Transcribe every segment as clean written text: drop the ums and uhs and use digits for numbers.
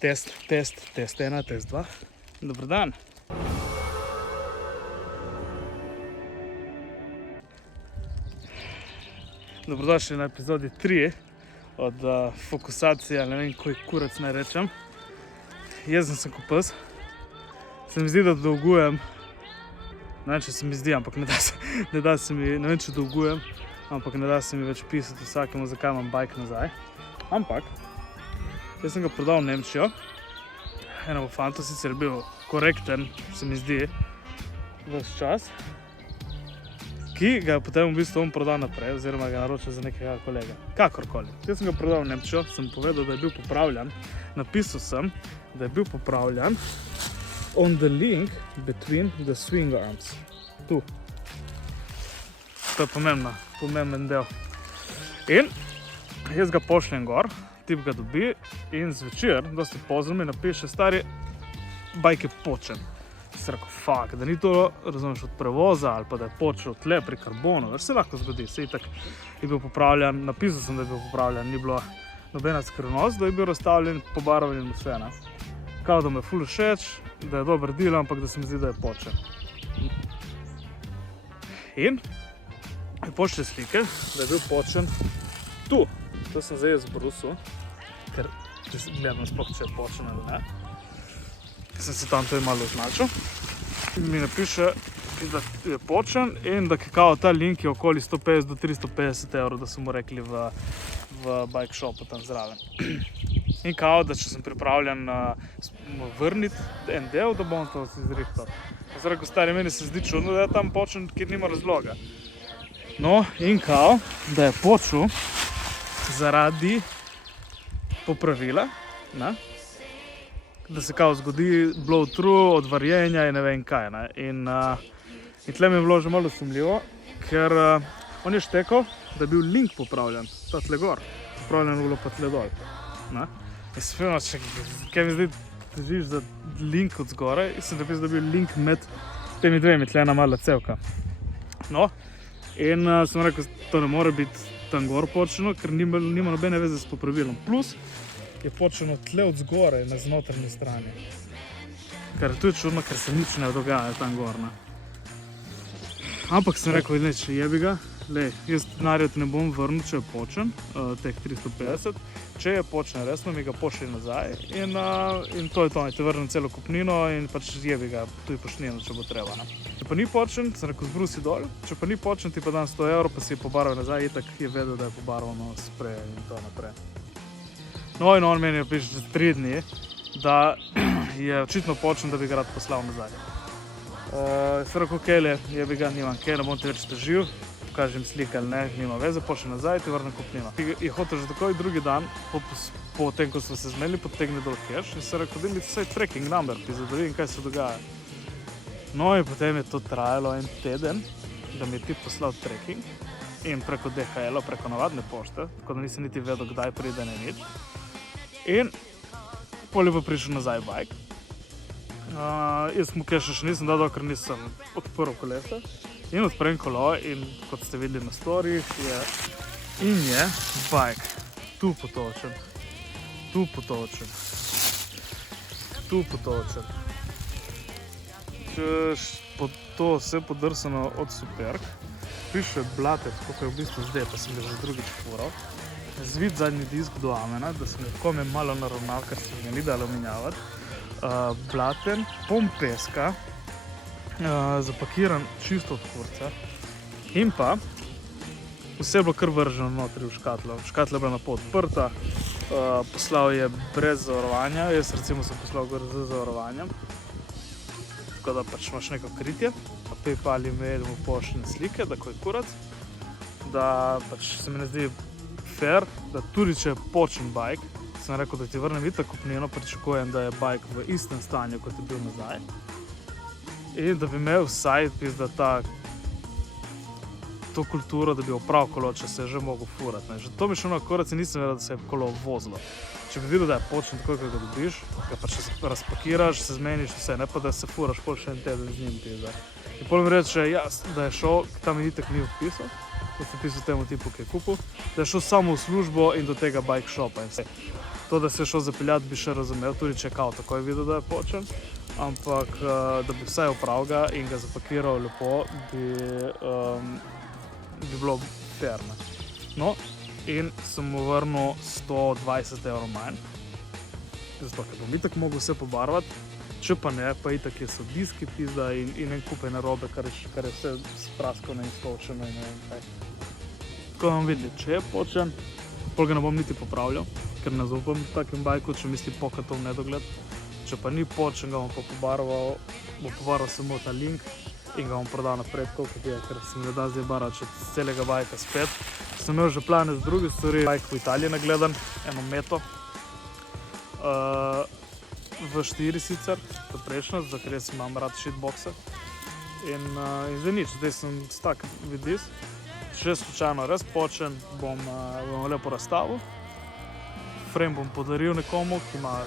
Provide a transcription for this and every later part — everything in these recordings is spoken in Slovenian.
Test 1, test 2. Dober dan. Dobrodošli na epizodi 3 od fokusacije, ne vem, koji kurac naj rečem. Jezen sem kot pes. Se mi zdi, da dolgujem. Ne vem, če se mi zdi, ampak ne da se mi, ne vem, če dolgujem, ampak ne da se mi več pisati vsakemu, zakaj imam bike nazaj. Ampak, jaz sem ga prodal v Nemčijo. Enemu fantu, sicer je bil korekten, se mi zdi, ves čas, ki ga je potem v bistvu on prodal naprej, oziroma ga naročil za nekega kolega. Kakorkoli. Jaz sem ga prodal v Nemčijo, sem povedal, da je bil popravljan. Napisal sem, da je bil popravljan on the link between the swing arms. Tu. To je pomemben del. In jaz ga pošljem gor, tip ga dobi in zvečer, dosti pozno mi napiše, stari, bike je počen. Se rekel, fuck, da ni to, razumeš, od prevoza ali pa da je počel tle pri karbonu, veš, se lahko zgodi, se itak je bil popravljan, napisal sem, da je bil popravljan, ni bilo nobena skrivnost, da je bil razstavljen, pobarvan in vse, ne. Kao da me ful všeč, da je dober deal, ampak da se mi zdi, da je počen. In mi pošlje slike, da je bil počen tu. To sem zdaj zbrusil, ker gledam sploh, če je počen ali ne. Sem se tam to malo označil. Mi napiše, da je počen in da kao ta link je okoli 150 do 350 evrov, da so mu rekli v bike shopu tam zraven. In kao, da če sem pripravljen vrniti en del, da bom to izrihtal. Jaz sem rekel, stari, meni se zdi čudno, da je tam počen, kjer nima razloga. No, in kao, da je počel zaradi popravila, ne? Da se kao zgodi blow through od varjenja in ne vem kaj. Ne? In tle mi je bilo že malo sumljivo, ker on je štekal, da je bil link popravljen, ta tle gor. Popravljeno je bilo pa tle dol. Ne? In sem filmal, kaj mi zdaj težiš za link od zgoraj, in sem napisal, da je bil link med temi dvemi, tle ena mala cevka. No, in sem rekel, to ne more biti tam gor počeno, ker nima nobene veze s popravilom. Plus je počeno tle od zgoraj na znotrajni strani. Ker tu je čudno, ker se nič ne dogaja tam gor. Ne? Ampak sem rekel, neč, jebi ga, lej, jaz denarja ti ne bom vrnil, če je počen, teh 350. Če je počen resno, mi ga pošli nazaj in to je to, ti vrnem celo kupnino in pač jebi ga, tu je poštnino, če bo treba. Ne? Če pa ni počen, sem rekel, zbrusi dol, če pa ni počen, ti pa dam 100 evrov, pa si je pobarval nazaj, itak je vedel, da je pobarvano sprej in to naprej. No in on meni je piše 3 dni, da je očitno počen, da bi ga rad poslal nazaj. Sem rekel, okej, jebi ga, nimam kaj, ne bom ti več težil, pokažem slike ali ne, nima veze, pošli nazaj, ti vrnem kupnino. Je hotel že takoj drugi dan, po tem, ko smo se zmenili, potegne dol cash in sem rekel, da mi vsaj tracking number, da vidim, kaj se dogaja. No in potem je to trajalo en teden, da mi je tip poslal tracking in preko DHL-a, preko navadne pošte, tako da nisem niti vedel, kdaj pride ne nič. In pol je pa prišel nazaj bike. Jaz mu keša še nisem dal, ker nisem odprl kolesa. In odprem kolo in kot ste videli na storijih je bike tu potočen, tu potočen, tu potočen. Češ to vse podrsano od superk. Piše blatec, kot je v bistvu zdaj, pa sem ga že drugič fural. Zvit zadnji disk do amena, da sem ga kome malo naravnal, ker se ga ni dalo menjavati. Blaten, poln peska, zapakiran čisto od kurca. In pa vse je bilo kar vrženo notri v škatlo. Škatla je bila na pol odprta, poslal je brez zavarovanja, jaz recimo sem poslal gor z zavarovanjem. Tako da pač imaš neko kritje. Na PayPal email mu pošljem slike, da ko je kurac, da pač se mi ne zdi fair, da tudi če je počen bike, sem rekel, da ti vrnem itak kupnino, pričakujem, da je bike v istem stanju, kot je bil nazaj. In da bi imel vsaj to kulturo, da bi opravil kolo, če se je že mogel furati. Ne. Že to mi šlo na korac in nisem vedel, da se je kolo vozilo. Če bi videl, da je počen tako, kako ga dobiš, ga pač razpakiraš, se zmeniš vse, ne pa da se furaš pol še en teden z njim ti. In pol mi reče, da je šel, tam je itak ni vpisal, da sem pisal temu tipu, ki je kupil, da je šel samo v službo in do tega bike shopa in vse. To, da se je šel zapeljati, bi še razumel, tudi če je kao takoj videl, da je počen. Ampak, da bi vsaj opravil ga in ga zapakiral lepo, bi bilo fair, ne. No, in sem mu vrnil 120 € manj. Zato, ker bom itak mogel vse pobarvati. Če pa ne, pa itak je so diski pizda in en kupaj narobe, kar je vse spraskano in stočeno in ne vem kaj. Tako bomo videli, če je počen, pol ga ne bom niti popravljal, ker ne zaupam takem bajku, če misli pokato v nedogled. Če pa ni počen, ga bom pa pobarval samo ta link in ga bom prodal naprej, koliko je, ker se mi ne da zdaj barati še celega bajka spet. Sem imel že plane z druge stvari, bajk v Italiji nagledan, eno meto. V 4 sicer, to prejšnjo, za ker jaz imam rad shitboxe. In zdaj nič, zdaj sem stak vidis. Če je slučajno res počen, bom lepo razstavil. Frame bom podaril nekomu, ki ima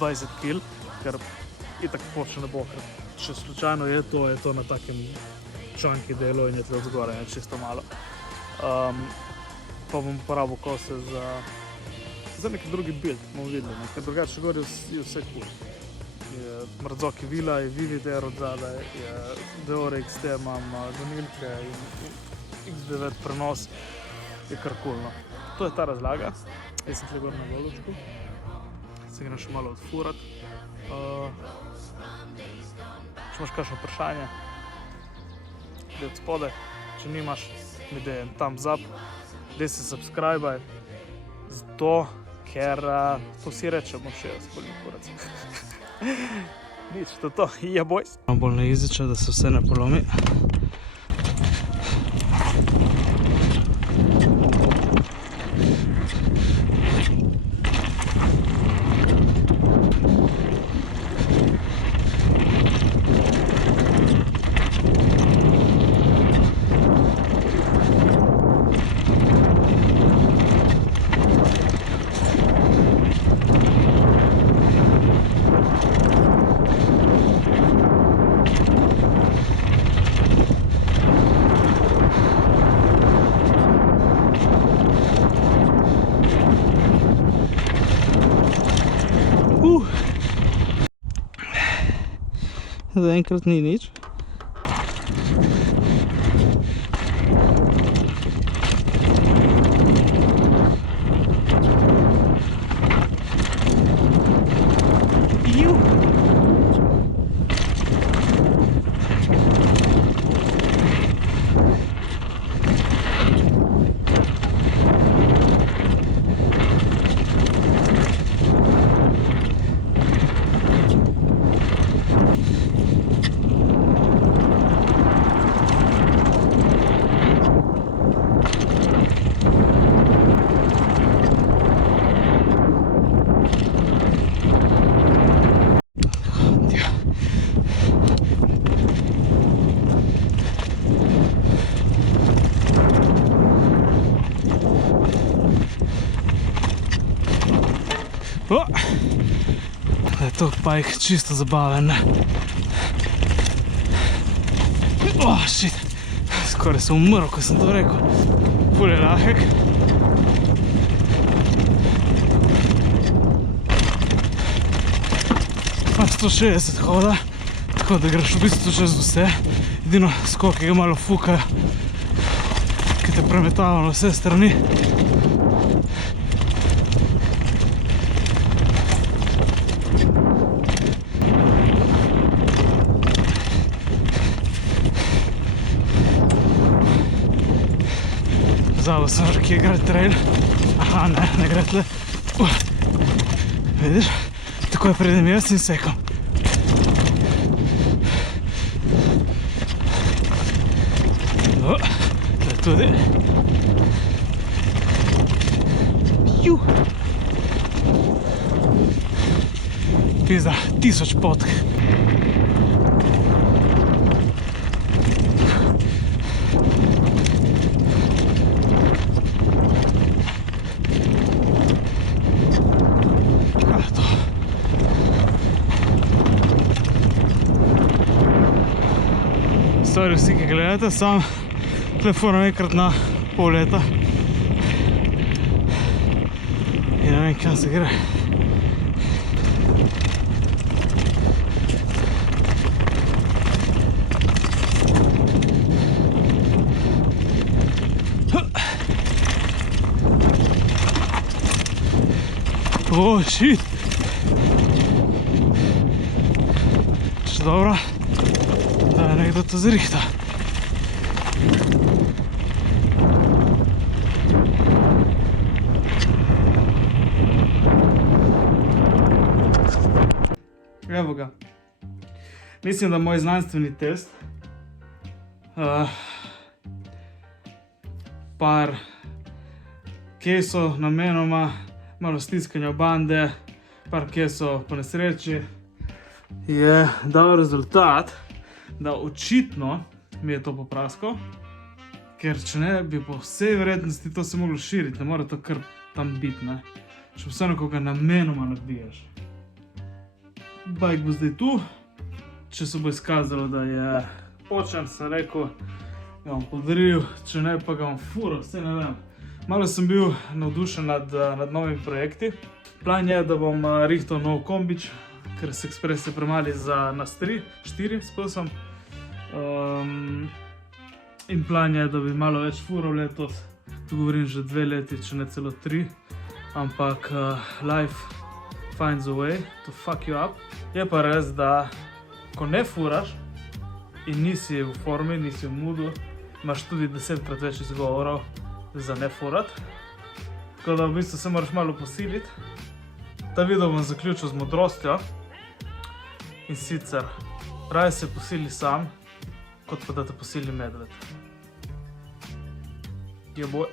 20 kg, ker itak počen ne bo, ker če slučajno je to na takem čanki delu in je tle od zgoraj, čisto malo. Pa bom uporabil kose za neki drugi build, bomo videli, ker drugače gor je vse cool. Je Marzocchi Villa, je Vivider od zadaj, je Deore XT, imam gonilke in X9 prenos, je kar cool, no. To je ta razlaga, jaz sem tle gor na Voločku, se grem še malo odfurat. Če imaš kakšno vprašanje, gledaj od spodaj, če nimaš, mi daj en thumbs up, daj se subscribaj, zato, ker to vsi rečemo še jaz, bolj kurac. Nič, to, ja boys. Imam bolj na iziče, da se vse ne polomi. Zaenkrat ni nič. Da je to bajk čisto zabaven. Shit, skoraj sem umrl, ko sem to rekel. Ful je lahek. Ima 160 hoda, tako da greš v bistvu čez vse. Edino skok, ki ga malo fukajo, ki te premetava na vse strani. Zavel sem že, kje gre trail. Aha, ne gre tle. Vidiš? Takoj pridem jaz in sekam. Tle tudi. Pizda, 1000 potk. Sorry vsi, ki gledate, sam telefonom enkrat na pol leta in ne vem, kam se gre. Oh, shit! Če dobro, da nekdo to zrihta. Evo ga. Mislim, da moj znanstveni test. Par kesov namenoma, malo stiskanja bande, par kesov po nesreči, je dal rezultat, da očitno mi je to popraskal, ker če ne, bi po vsej verjetnosti to se moglo širiti, ne more to kar tam biti, ne. Še posebno, ko ga namenoma nabiješ. Bajk bo zdaj tu, če se bo izkazalo, da je počen, sem rekel, ga bom podaril, če ne, pa ga bom furil, vse ne vem. Malo sem bil navdušen nad novimi projekti. Plan je, da bom rihtal nov kombič, ker se Express je premali za nas 4 s plusom. In plan je, da bi malo več furil letos. Tu govorim že 2 leti, če ne celo 3. Ampak life finds a way to fuck you up. Je pa res, da ko ne furaš in nisi v formi, nisi v moodu, imaš tudi 10-krat več izgovorov za ne furat. Tako da v bistvu se moraš malo posiliti. Ta video bom zaključil z modrostjo. In sicer, raje se posili sam, kot pa da te posili medved. Yeah, boy.